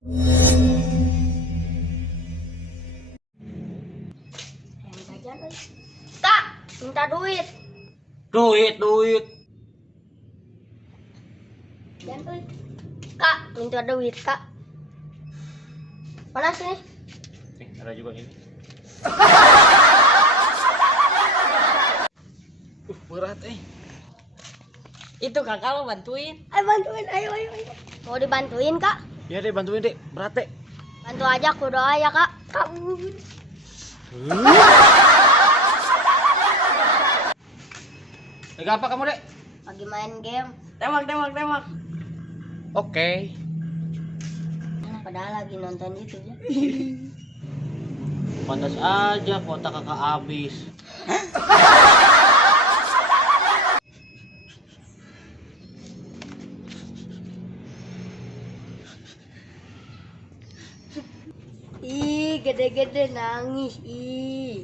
Kak, minta duit. Duit. Jangan duit. Kak, minta duit, Kak. Mana sini? Ada juga ini. Berat Itu kakak lo bantuin. Ayo bantuin, ayo. Mau dibantuin, Kak? Ya deh, bantuin deh. Berat deh. Bantu aja, aku doa ya, Kak. Kak. Lagi apa kamu dek? Lagi main game. Tembak. Oke. Padahal lagi nonton itu ya. Pantas aja kuota kakak habis. Ih, gede-gede nangis. Ih.